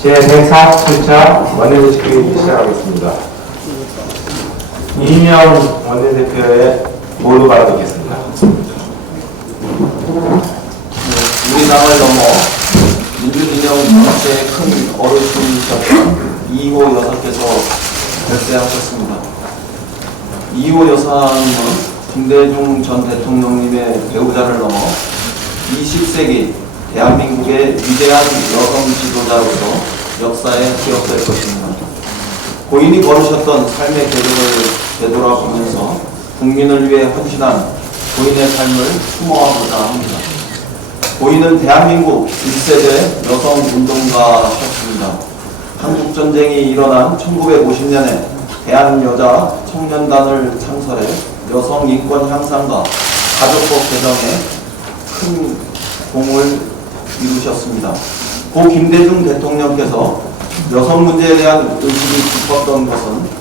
제147차 원내대표 시작하겠습니다. 이인영 원내대표의 모두 발언하겠습니다. 우리 당을 넘어 민주진영 전체의 큰 어르신이셨던 이호 여사께서 별세하셨습니다. 이호 여사님은 김대중 전 대통령님의 배우자를 넘어 20세기 대한민국의 위대한 여성 지도자로서 역사에 기억될 것입니다. 고인이 걸으셨던 삶의 계획을 되돌아보면서 국민을 위해 헌신한 고인의 삶을 추모하고자 합니다. 고인은 대한민국 1세대 여성운동가셨습니다. 한국전쟁이 일어난 1950년에 대한여자 청년단을 창설해 여성인권 향상과 가족법 개정에 큰 공을 이루셨습니다. 고 김대중 대통령께서 여성 문제에 대한 의식이 깊었던 것은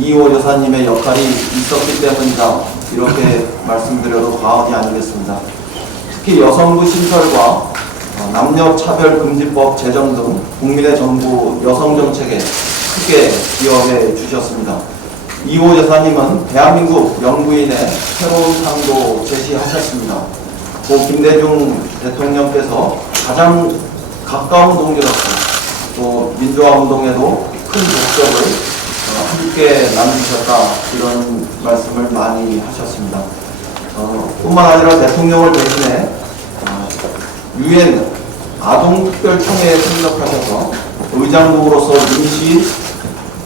이호 여사님의 역할이 있었기 때문이다, 이렇게 말씀드려도 과언이 아니겠습니다. 특히 여성부 신설과 남녀차별금지법 제정 등 국민의 전부 여성정책에 크게 기여해 주셨습니다. 이호 여사님은 대한민국 영부인의 새로운 상도 제시하셨습니다. 고 김대중 대통령께서 가장 가까운 동료로서 또 민주화운동에도 큰 목적을 함께 나누셨다, 이런 말씀을 많이 하셨습니다. 뿐만 아니라 대통령을 대신해 유엔 아동특별총회에 참석하셔서 의장국으로서 임시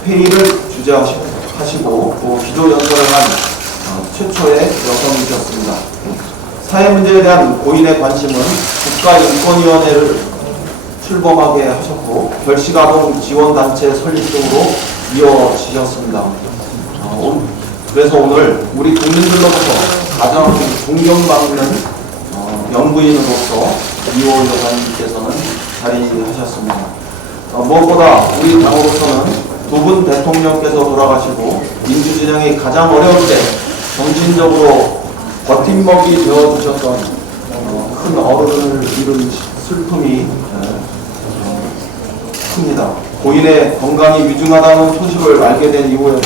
회의를 주재하시고 또 기조연설을 한 최초의 여성이셨습니다. 사회 문제에 대한 고인의 관심은 국가인권위원회를 출범하게 하셨고 결식아동 지원단체 설립 등으로 이어지셨습니다. 그래서 오늘 우리 국민들로부터 가장 존경받는 영부인으로서 이호 여사님께서는 자리하셨습니다. 무엇보다 우리 당으로서는 두 분 대통령께서 돌아가시고 민주진영이 가장 어려울 때 정신적으로 버팀목이 되어주셨던 큰 어른을 잃은 슬픔이 큽니다. 고인의 건강이 위중하다는 소식을 알게 된 이후에도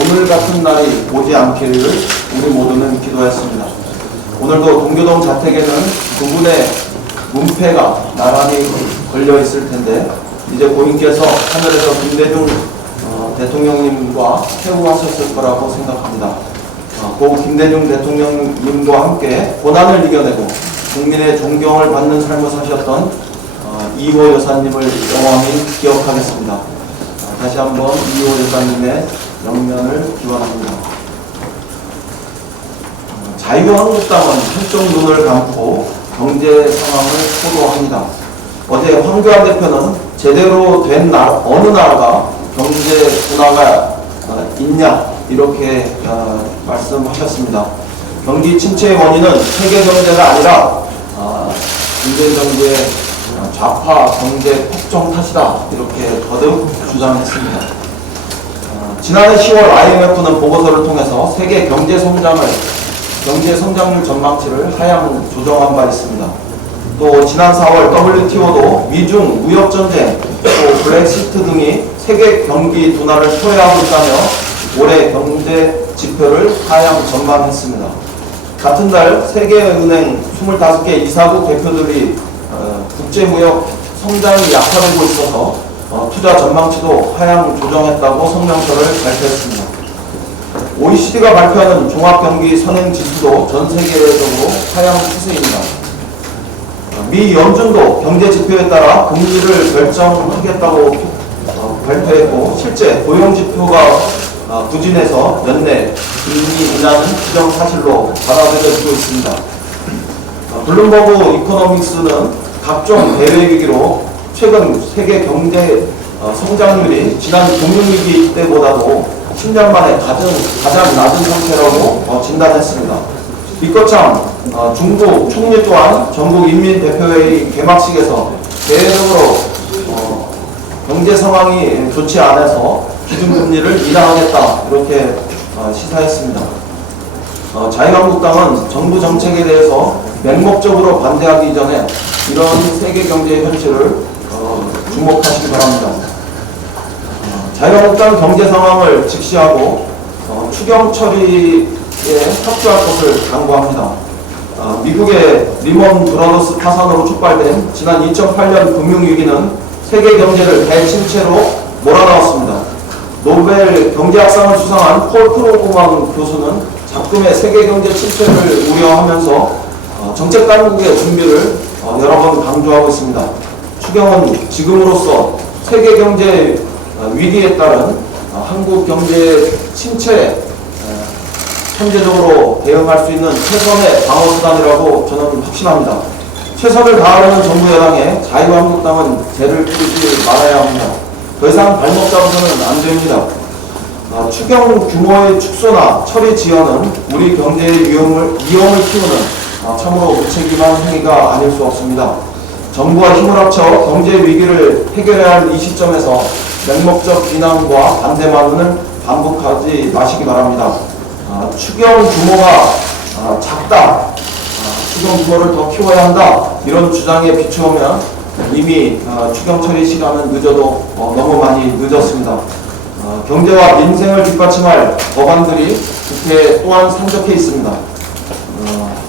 오늘 같은 날이 오지 않기를 우리 모두는 기도했습니다. 오늘도 동교동 자택에는 두 분의 문패가 나란히 걸려 있을 텐데 이제 고인께서 하늘에서 김대중 대통령님과 회우하셨을 거라고 생각합니다. 고 김대중 대통령님과 함께 고난을 이겨내고 국민의 존경을 받는 삶을 사셨던 이호 여사님을 영원히 기억하겠습니다. 다시 한번 이호 여사님의 영면을 기원합니다. 자유한국당은 한쪽 눈을 감고 경제 상황을 포도합니다. 어제 황교안 대표는 제대로 된 어느 나라가 경제 둔화가 있냐, 이렇게 말씀하셨습니다. 경기 침체의 원인은 세계 경제가 아니라 문재인 정부의 좌파 경제 폭정 탓이다, 이렇게 거듭 주장했습니다. 지난해 10월 IMF는 보고서를 통해서 세계 경제 성장률 전망치를 하향 조정한 바 있습니다. 또 지난 4월 WTO도 미중 무역전쟁, 또 브렉시트 등이 세계 경기 둔화를 초래하고 있다며 올해 경제 지표를 하향 전망했습니다. 같은 달 세계은행 25개 이사국 대표들이 국제무역 성장이 약화되고 있어서 투자 전망치도 하향 조정했다고 성명서를 발표했습니다. OECD가 발표하는 종합경기 선행지수도 전 세계적으로 하향 추세입니다. 미 연준도 경제지표에 따라 금리를 결정하겠다고 발표했고 실제 고용지표가 부진해서 연내 금리 인하는 기정사실로 받아들여지고 있습니다. 블룸버그 이코노믹스는 각종 대외위기로 최근 세계 경제 성장률이 지난 금융위기 때보다도 10년 만에 가장 낮은 상태라고 진단했습니다. 이것참 중국 총리 또한 전국인민대표회의 개막식에서 대외적으로 경제 상황이 좋지 않아서 기준금리를 인하하겠다 이렇게 시사했습니다. 자유한국당은 정부 정책에 대해서 맹목적으로 반대하기 이전에 이런 세계 경제 현실을 주목하시기 바랍니다. 자유한국당 경제 상황을 직시하고 추경 처리에 협조할 것을 당부합니다. 미국의 리먼 브라더스 파산으로 촉발된 지난 2008년 금융위기는 세계 경제를 대침체로 몰아넣었습니다. 노벨 경제학상을 수상한 폴 크로그만 교수는 작금의 세계 경제 침체를 우려하면서 정책 당국의 준비를 여러 번 강조하고 있습니다. 추경은 지금으로서 세계 경제 위기에 따른 한국 경제 침체에 현재적으로 대응할 수 있는 최선의 방어 수단이라고 저는 확신합니다. 최선을 다하려는 정부 여당에 자유한국당은 죄를 뿌리지 말아야 합니다. 더 이상 발목 잡아서는 안 됩니다. 추경 규모의 축소나 처리 지연은 우리 경제의 위험을 키우는 참으로 무책임한 행위가 아닐 수 없습니다. 정부와 힘을 합쳐 경제 위기를 해결해야 할 이 시점에서 맹목적 비난과 반대만은 반복하지 마시기 바랍니다. 추경 규모가 작다, 추경 규모를 더 키워야 한다 이런 주장에 비추면 이미 추경 처리 시간은 늦어도 너무 많이 늦었습니다. 경제와 민생을 뒷받침할 법안들이 국회에 또한 산적해 있습니다.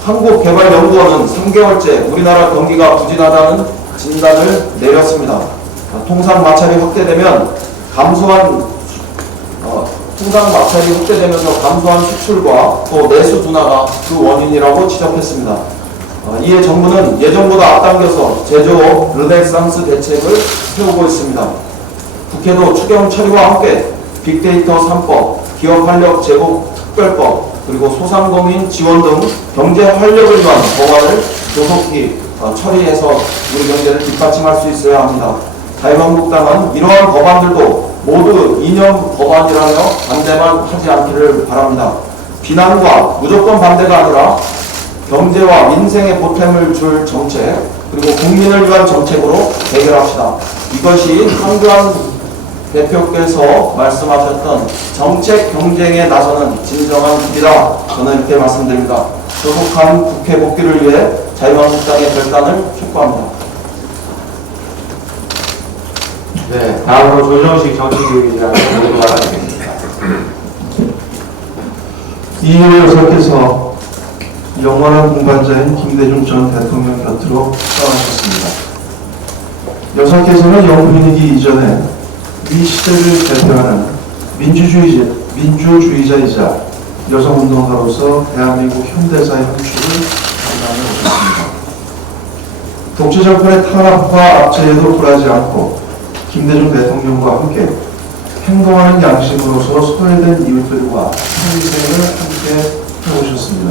한국개발연구원은 3개월째 우리나라 경기가 부진하다는 진단을 내렸습니다. 통상 마찰이 확대되면 확대되면서 감소한 수출과 또 내수 둔화가 그 원인이라고 지적했습니다. 이에 정부는 예전보다 앞당겨서 제조업 르네상스 대책을 세우고 있습니다. 국회도 추경 처리와 함께 빅데이터 3법, 기업 활력 제공 특별법, 그리고 소상공인 지원 등 경제 활력을 위한 법안을 조속히 처리해서 우리 경제를 뒷받침할 수 있어야 합니다. 자유한국당은 이러한 법안들도 모두 이념 법안이라며 반대만 하지 않기를 바랍니다. 비난과 무조건 반대가 아니라 경제와 민생에 보탬을 줄 정책, 그리고 국민을 위한 정책으로 해결합시다. 이것이 한교안 대표께서 말씀하셨던 정책 경쟁에 나서는 진정한 길이다. 저는 이렇게 말씀드립니다. 조속한 국회 복귀를 위해 자유한국당의 결단을 촉구합니다. 네, 다음으로 조정식 정치교육이라는 모두가 하겠습니다. 이인호 여사께서 영원한 공반자인 김대중 전 대통령 곁으로 떠나셨습니다. 여사께서는 영부인이기 이전에 이 시대를 대표하는 민주주의자이자 여성운동가로서 대한민국 현대사의 한 축을 담당해 오셨습니다. 독재 정권의 탄압과 압제에도 굴하지 않고 김대중 대통령과 함께 행동하는 양심으로서 소외된 이웃들과 평생을 함께 해오셨습니다.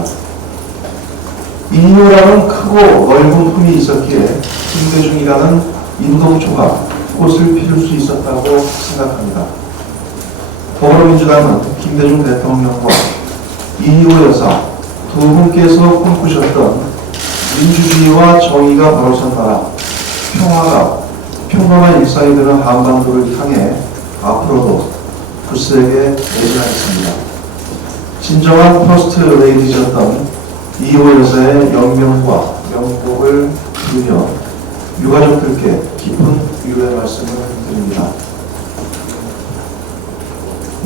인효라는 크고 넓은 품이 있었기에 김대중이라는 인동초가 꽃을 피울 수 있었다고 생각합니다. 더불어민주당은 김대중 대통령과 이희호 여사 두 분께서 꿈꾸셨던 민주주의와 정의가 바로 선 나라, 평범한 일상이 되는 한반도를 향해 앞으로도 굳세게 매진하겠습니다. 진정한 퍼스트 레이디셨던 이희호 여사의 영명과 명복을 빌며 유가족들께 깊은 위로의 말씀을 드립니다.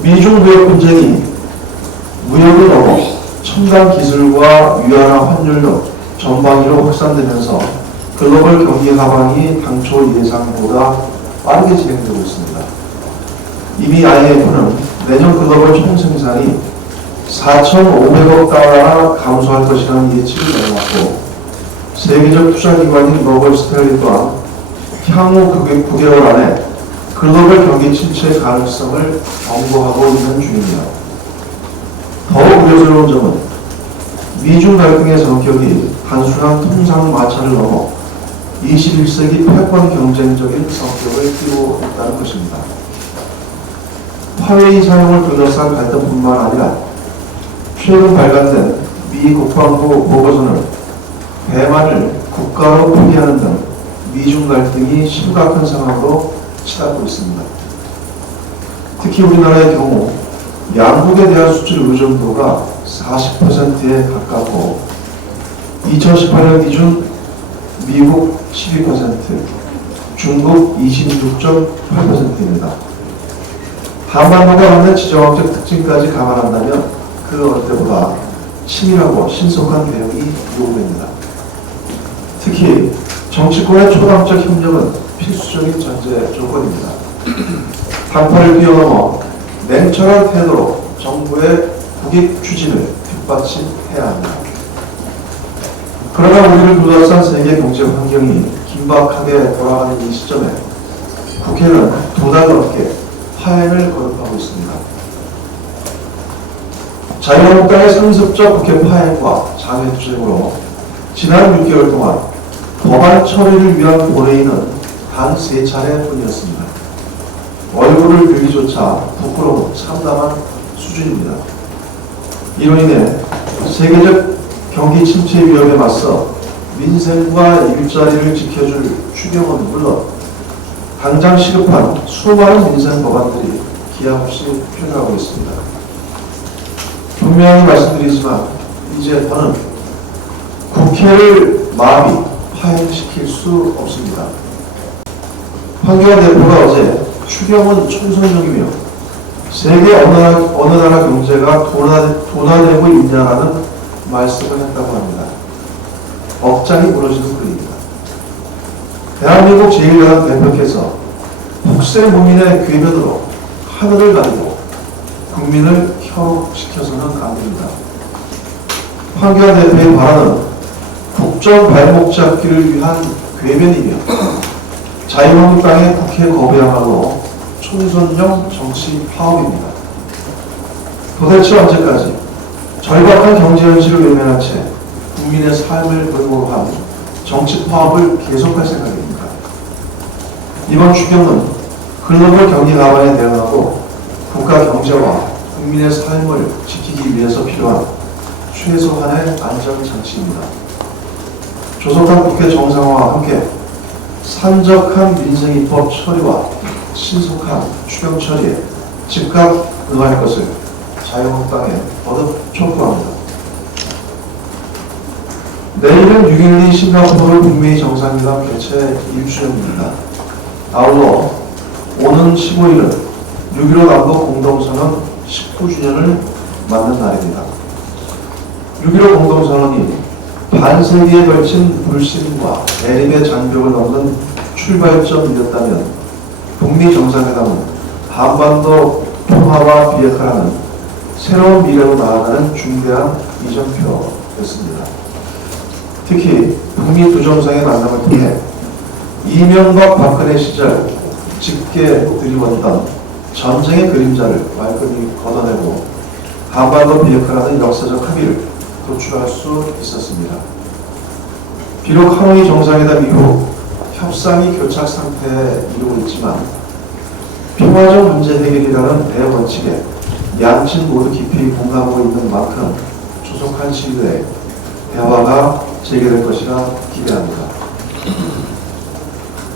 미중 무역 분쟁이 무역을 넘어 첨단 기술과 위안화 환율 등 전방위로 확산되면서 글로벌 경기 하방이 당초 예상보다 빠르게 진행되고 있습니다. 이미 IMF는 내년 글로벌 총생산이 4,500억 달러나 감소할 것이라는 예측을 내놓았고, 세계적 투자기관인 로벌 스탠리 또한 향후 9개월 안에 글로벌 경기 침체 가능성을 경고하고 있는 중입니다. 더욱 우려스러운 점은 미중 갈등의 성격이 단순한 통상 마찰을 넘어 21세기 패권 경쟁적인 성격을 띠고 있다는 것입니다. 화웨이 사용을 둘러싼 갈등뿐만 아니라 최근 발간된 미 국방부 보고서는 대만을 국가로 포기하는 등 미중 갈등이 심각한 상황으로 치닫고 있습니다. 특히 우리나라의 경우 양국에 대한 수출 의존도가 40%에 가깝고 2018년 기준 미국 12%, 중국 26.8%입니다. 한반도가 갖는 지정학적 특징까지 감안한다면 그 어느 때보다 치밀하고 신속한 대응이 요구됩니다. 특히 정치권의 초당적 협력은 필수적인 전제 조건입니다. 당파를 뛰어넘어 냉철한 태도로 정부의 국익 추진을 뒷받침해야 합니다. 그러나 우리를 둘러싼 세계 경제 환경이 긴박하게 돌아가는 이 시점에 국회는 두 달 넘게 파행을 거듭하고 있습니다. 자유한국당의 상습적 국회 파행과 장외투쟁으로 지난 6개월 동안 법안 처리를 위한 본회의는 단 3차례 뿐이었습니다. 얼굴을 들기조차 부끄러운 참담한 수준입니다. 이로 인해 세계적 경기 침체 위협에 맞서 민생과 일자리를 지켜줄 추경은 물론 당장 시급한 수많은 민생 법안들이 기약 없이 필요하고 있습니다. 분명히 말씀드리지만 이제 더는 국회를 마비, 파행시킬 수 없습니다. 황교안 대표가 어제 추경은 총선용이며 세계 어느 나라 경제가 도나되고 있냐라는 말씀을 했다고 합니다. 억장이 무너지는 꼴입니다. 대한민국 제1야당 대표께서 국세무민의 궤변으로 하늘을 가리고 국민을 현혹시켜서는 안 됩니다. 황교안 대표의 발언은 국정 발목 잡기를 위한 궤변이며 자유한국당의 국회 거부야말로 총선용 정치 파업입니다. 도대체 언제까지 절박한 경제 현실을 외면한 채 국민의 삶을 걸고 한 정치 파업을 계속할 생각입니다. 이번 추경은 글로벌 경기 가반에 대응하고 국가 경제와 국민의 삶을 지키기 위해서 필요한 최소한의 안전장치입니다. 조속한 국회 정상화와 함께 산적한 민생입법 처리와 신속한 추경 처리에 즉각 응할 것을 자유한국당에 거듭 촉구합니다. 내일은 6.12 싱가포르 북미 정상회담 개최 1주년입니다. 아울러 오는 15일은 6.15 남북 공동선언 19주년을 맞는 날입니다. 6.15 공동선언이 반세기에 걸친 불신과 대립의 장벽을 넘는 출발점이었다면 북미 정상회담은 한반도 통화와 비핵화라는 새로운 미래로 나아가는 중대한 이정표였습니다. 특히 북미 두 정상의 만남을 통해 이명박 박근혜 시절 짙게 드리웠던 전쟁의 그림자를 말끔히 걷어내고 한반도 비핵화라는 역사적 합의를 도출할 수 있었습니다. 비록 하노이 정상회담 이후 협상이 교착 상태에 이르고 있지만 평화적 문제 해결이라는 대원칙에 양측 모두 깊이 공감하고 있는 만큼 조속한 시일 내에 대화가 재개될 것이라 기대합니다.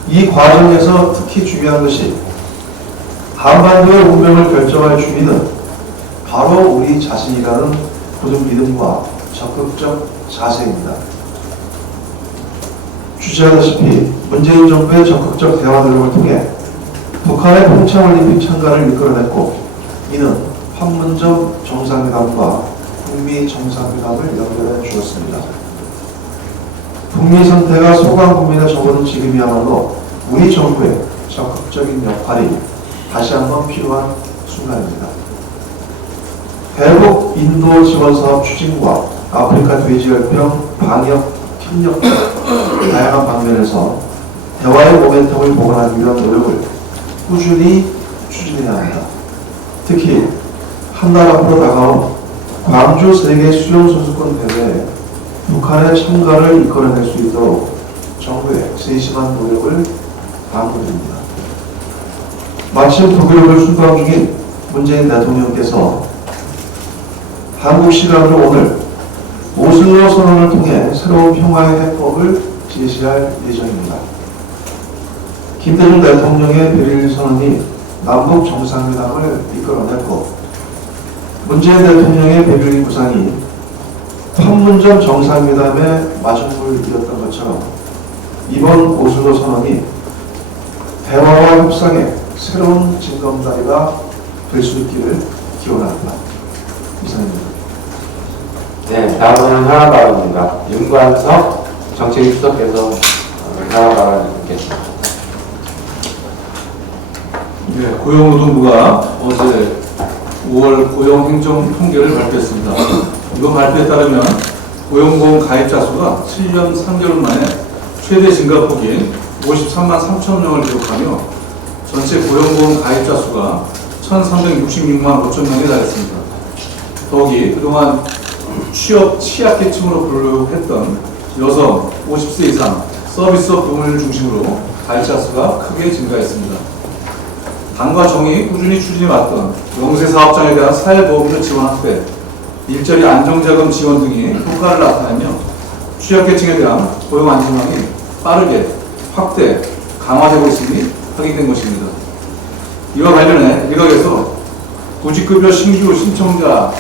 이 과정에서 특히 중요한 것이 한반도의 운명을 결정할 주인은 바로 우리 자신이라는 굳은 믿음과 적극적 자세입니다. 주시하다시피 문재인 정부의 적극적 대화 노력을 통해 북한의 평창올림픽 참가를 이끌어냈고 이는 판문점 정상회담과 북미 정상회담을 연결해 주었습니다. 북미 상태가 소강 국민의 적어는 지금이야말로 우리 정부의 적극적인 역할이 다시 한번 필요한 순간입니다. 대북 인도 지원 사업 추진과 아프리카 돼지열병 방역 협력 등 다양한 방면에서 대화의 모멘텀을 복원하기 위한 노력을 꾸준히 추진해야 합니다. 특히 한 달 앞으로 다가온 광주 세계 수영선수권 대회에 북한의 참가를 이끌어낼 수 있도록 정부의 세심한 노력을 당부드립니다. 마침 독일을 순방 중인 문재인 대통령께서 한국 시간으로 오늘 오슬로 선언을 통해 새로운 평화의 해법을 제시할 예정입니다. 김대중 대통령의 베를린 선언이 남북 정상회담을 이끌어냈고, 문재인 대통령의 베를린 구상이 판문점 정상회담의 마중물이었던 것처럼 이번 오슬로 선언이 대화와 협상의 새로운 징검다리가 될 수 있기를 기원합니다. 이상입니다. 네, 다음은 현안 발언입니다. 윤관석 정책위 수석께서 현안 발언을 듣겠습니다. 네, 고용노동부가 어제 5월 고용행정 통계를 발표했습니다. 이번 발표에 따르면 고용보험 가입자 수가 7년 3개월 만에 최대 증가폭인 53만 3천 명을 기록하며 전체 고용보험 가입자 수가 1,366만 5천 명에 달했습니다. 더욱이 그동안 취업 취약계층으로 분류했던 여성 50세 이상 서비스업 부문을 중심으로 가입자 수가 크게 증가했습니다. 당과 정이 꾸준히 추진해왔던 영세 사업장에 대한 사회보험료 지원 확대, 일자리 안정자금 지원 등이 효과를 나타내며 취약계층에 대한 고용 안정망이 빠르게 확대, 강화되고 있음이 확인된 것입니다. 이와 관련해 일각에서 구직급여 신규 신청자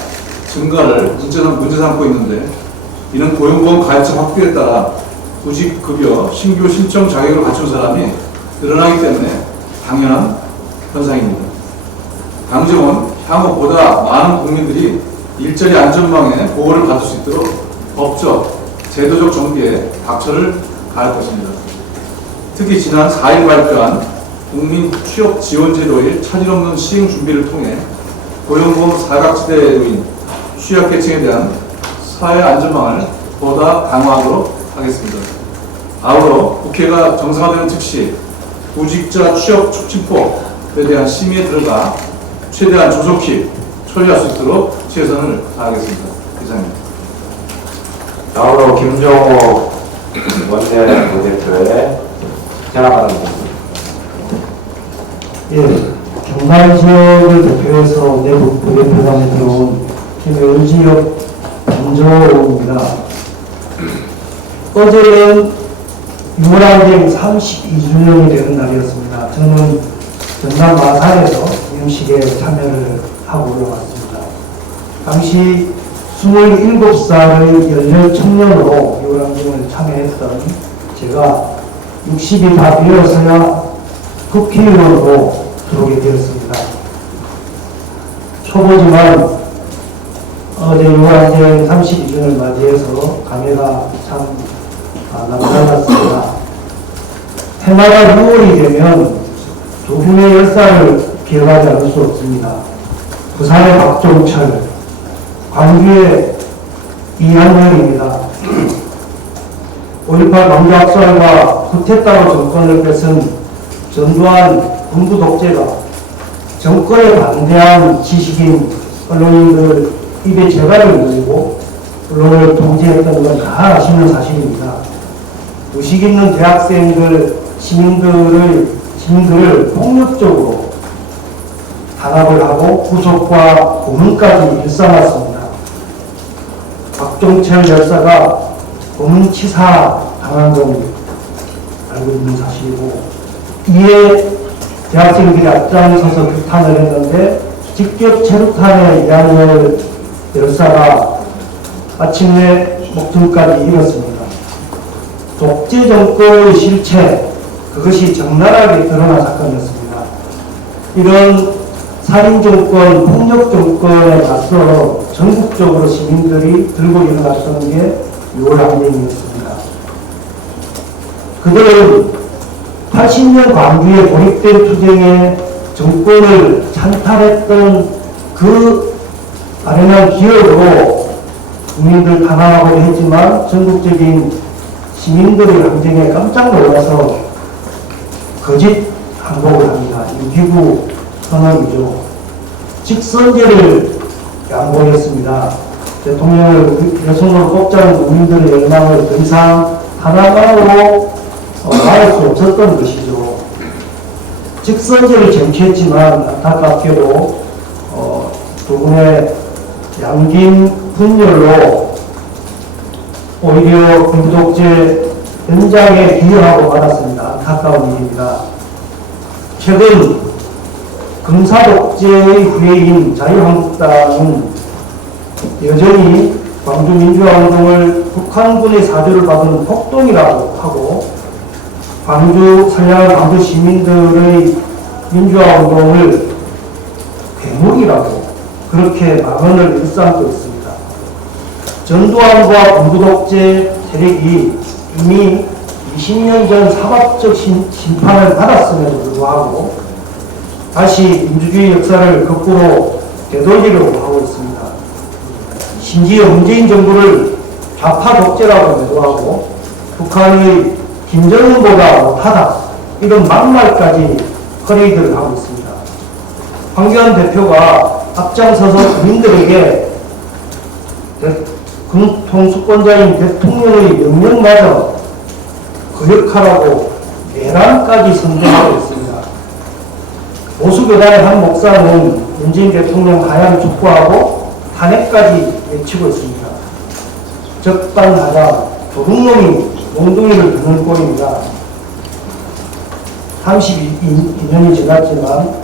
증가를 문제 삼고 있는데, 이는 고용보험 가입자 확대에 따라 구직급여 신규 신청 자격을 갖춘 사람이 늘어나기 때문에 당연한 현상입니다. 당정은 향후 보다 많은 국민들이 일자리 안전망에 보호를 받을 수 있도록 법적, 제도적 정비에 박차를 가할 것입니다. 특히 지난 4일 발표한 국민 취업 지원 제도의 차질 없는 시행 준비를 통해 고용보험 사각지대에 놓인 취약계층에 대한 사회 안전망을 보다 강화하도록 하겠습니다. 아울러 국회가 정상화되는 즉시 구직자 취업 촉진법에 대한 심의에 들어가 최대한 조속히 처리할 수 있도록 최선을 다하겠습니다. 이상입니다. 다음으로 김종호 원내부 대표의 현안 발언입니다. 예, 경남 지역을 대표해서 내부 부대표단에 들어온 김을지역 김종호입니다. 어제는 유월항쟁 32주년이 되는 날이었습니다. 저는 전남 마산에서 기념식에 참여를 하고 올라왔습니다. 당시 27살의 연령 청년으로 유월항쟁을 참여했던 제가 60이 다 되어서야 국회의원으로 들어오게 되었습니다. 초보지만 어제 유월항쟁 32주년을 맞이해서 감회가 참 남달랐습니다. 해마다 6월이 되면 두 분의 열사를 기억하지 않을 수 없습니다. 부산의 박종철, 광주의 이한열입니다. 5.18 광주학살과 쿠데타로 정권을 뺏은 전두환 군부 독재가 정권에 반대한 지식인 언론인들 입에 재갈을 물리고 언론을 통제했던 건 다 아시는 사실입니다. 의식 있는 대학생들, 시민들을 폭력적으로 탄압을 하고 구속과 고문까지 일삼았습니다. 박종철 열사가 고문치사 당한 건 알고 있는 사실이고, 이에 대학생들이 앞장서서 규탄을 했는데 직접 체류탄에 이한열 열사가 마침내 목숨까지 잃었습니다. 독재 정권의 실체, 그것이 적나라하게 드러난 사건이었습니다. 이런 살인정권, 폭력정권에 맞서 전국적으로 시민들이 들고 일어났던 게 유월항쟁이었습니다. 그들은 80년 광주에 고립된 투쟁에 정권을 찬탈했던 그 아련한 기억으로 국민들 탄압하고 했지만 전국적인 시민들의 항쟁에 깜짝 놀라서 거짓 항복을 합니다. 6.29 선언이죠. 직선제를 양보했습니다. 대통령을 여성으로 뽑자는 국민들의 열망을 더 이상 하나만으로 말할 수 없었던 것이죠. 직선제를 쟁취했지만 안타깝게도 두 분의 양긴 분열로 오히려 군부독재 연장에 기여하고 받았습니다. 안타까운 일입니다. 최근 금사독재의 후예인 자유한국당은 여전히 광주민주화운동을 북한군의 사주를 받은 폭동이라고 하고 선량한 광주 시민들의 민주화운동을 괴물이라고 그렇게 망언을 일삼고 있습니다. 전두환과 군부독재 세력이 이미 20년 전 사법적 심판을 받았음에도 불구하고 다시 민주주의 역사를 거꾸로 되돌리려고 하고 있습니다. 심지어 문재인 정부를 좌파 독재라고 매도하고 북한의 김정은보다 못하다 이런 막말까지 퍼레이드를 하고 있습니다. 황교안 대표가 앞장서서 국민들에게 통수권자인 대통령의 명령마저 거역하라고 내란까지 선동하고 있습니다. 보수교단의 한 목사는 문재인 대통령 하야를 촉구하고 탄핵까지 외치고 있습니다. 적반하장 도둑놈이 몽둥이를 드는 꼴입니다. 32년이 지났지만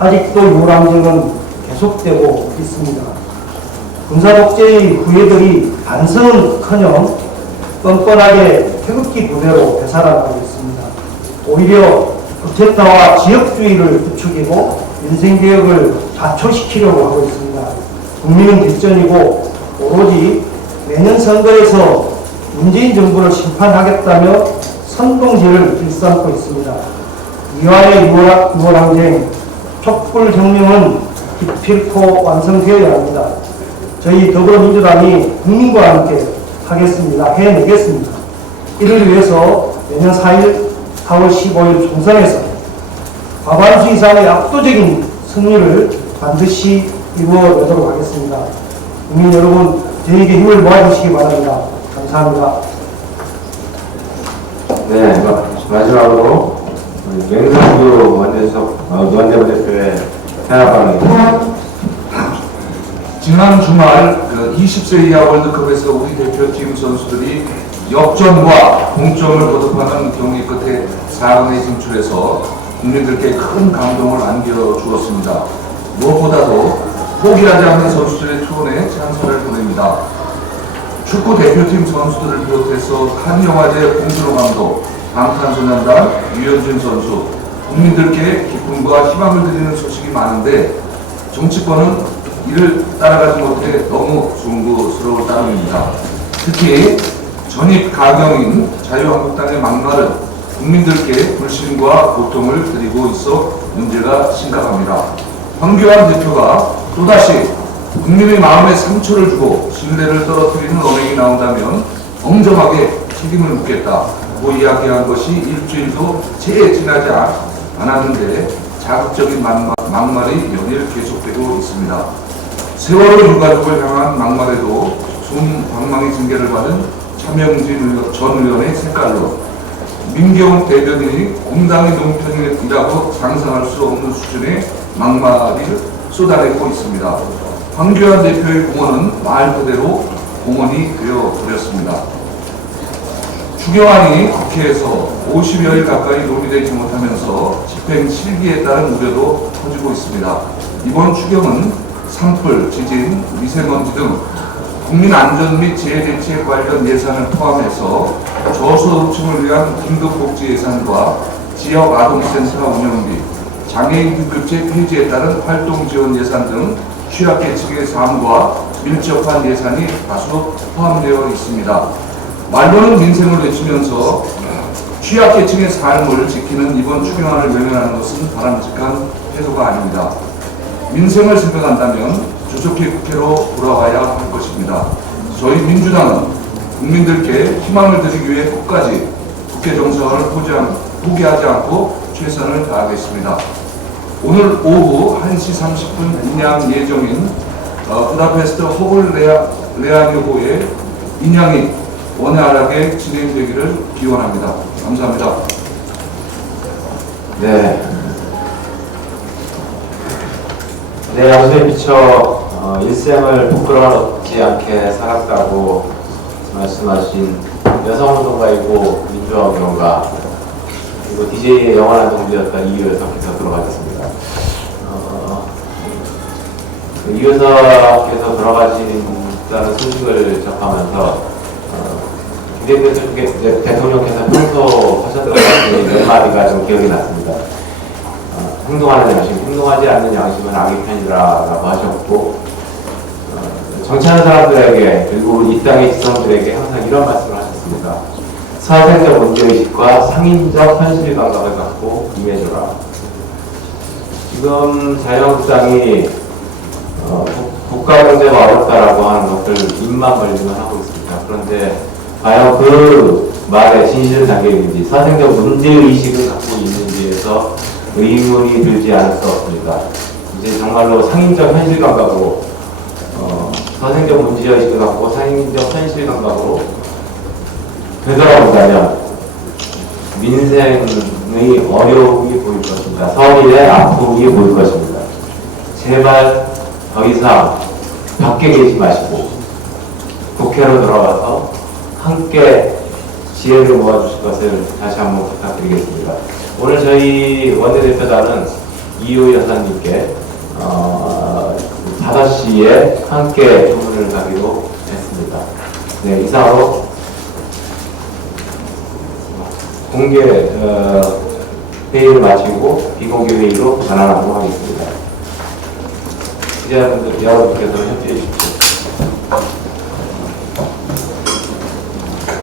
아직도 유랑쟁은 계속되고 있습니다. 군사독재의 후예들이 반성은커녕 뻔뻔하게 태극기 부대로 되살아가고 있습니다. 오히려 쿠데타와 지역주의를 부추기고 민생개혁을 좌초시키려고 하고 있습니다. 국민은 뒷전이고 오로지 내년 선거에서 문재인 정부를 심판하겠다며 선동질을 일삼고 있습니다. 이화의 6월 항쟁, 촛불혁명은 기필코 완성되어야 합니다. 저희 더불어민주당이 국민과 함께 하겠습니다. 해내겠습니다. 이를 위해서 내년 4월 15일 총선에서 과반수 이상의 압도적인 승리를 반드시 이루어내도록 하겠습니다. 국민 여러분, 저에게 힘을 모아주시기 바랍니다. 감사합니다. 네, 마지막으로 우리 맹상규 원내대표의 현황입니다. 지난 주말 20세 이하 월드컵에서 우리 대표팀 선수들이 역전과 동점을 거듭하는 경기 끝에 4강에 진출해서 국민들께 큰 감동을 안겨주었습니다. 무엇보다도 포기하지 않는 선수들의 투혼에 찬사를 보냅니다. 축구 대표팀 선수들을 비롯해서 칸 영화제 봉준호 감독, 방탄소년단 유현진 선수, 국민들께 기쁨과 희망을 드리는 소식이 많은데 정치권은 이를 따라가지 못해 너무 송구스러울 따름입니다. 특히 전입 가경인 자유한국당의 막말은 국민들께 불신과 고통을 드리고 있어 문제가 심각합니다. 황교안 대표가 또다시 국민의 마음에 상처를 주고 신뢰를 떨어뜨리는 언행이 나온다면 엄정하게 책임을 묻겠다고 이야기한 것이 일주일도 채 지나지 않았는데 자극적인 막말이 연일 계속되고 있습니다. 세월호 유가족을 향한 막말에도 방망이 징계를 받은 차명진 전 의원의 색깔로 민경욱 대변인이 공당의 농편이라고 상상할 수 없는 수준의 막말을 쏟아내고 있습니다. 황교안 대표의 공언은 말 그대로 공언이 되어버렸습니다. 추경안이 국회에서 50여일 가까이 논의되지 못하면서 집행 실기에 따른 우려도 커지고 있습니다. 이번 추경은 산불, 지진, 미세먼지 등 국민안전 및 재해대책 관련 예산을 포함해서 저소득층을 위한 긴급복지 예산과 지역아동센터 운영비, 장애인 급급제 폐지에 따른 활동지원 예산 등 취약계층의 삶과 밀접한 예산이 다수 포함되어 있습니다. 말로는 민생을 외치면서 취약계층의 삶을 지키는 이번 추경안을 외면하는 것은 바람직한 태도가 아닙니다. 민생을 생각한다면 조속히 국회로 돌아와야 할 것입니다. 저희 민주당은 국민들께 희망을 드리기 위해 끝까지 국회 정상을 포기하지 않고 최선을 다하겠습니다. 오늘 오후 1시 30분 인양 예정인 부다페스트 호글 레아교호의 인양이 원활하게 진행되기를 기원합니다. 감사합니다. 네. 네, 어제 미처 일생을 부끄러워하지 않게 살았다고 말씀하신 여성운동가이고 민주화운동가 그리고 DJ의 영원한 동지였던 이효석께서 돌아가셨습니다. 이효석께서 돌아가신다는 소식을 접하면서 대통령께서 평소 하셨던 몇 마디가 좀 기억이 났습니다. 행동하는 양심, 행동하지 않는 양심은 악의 편이라고 하셨고 정치하는 사람들에게 그리고 이 땅의 지성들에게 항상 이런 말씀을 하셨습니다. 사회적 문제의식과 상인적 현실 감각을 갖고 임해줘라. 지금 자유한국당이 국가 경제가 어렵다라고 하는 것을 입만 벌리면 하고 있습니다. 그런데 과연 그 말에 진실은 담겨 있는지, 사회적 문제의식을 갖고 있는지에서 의문이 들지 않을 수 없습니다. 이제 정말로 상인적 현실 감각으로 사회적 문제의식을 갖고 상인적 현실 감각으로 되돌아온다면 민생의 어려움이 보일 것입니다. 서민의 아픔이 보일 것입니다. 제발 더 이상 밖에 계시 마시고 국회로 돌아가서 함께 지혜를 모아주실 것을 다시 한번 부탁드리겠습니다. 오늘 저희 원내대표단은 이호 여사님께 5시에 함께 주문을 가기로 했습니다. 네, 이상으로 공개 회의를 마치고 비공개 회의로 전환하도록 하겠습니다. 기자분들, 여러분께서 협조해 주십시오.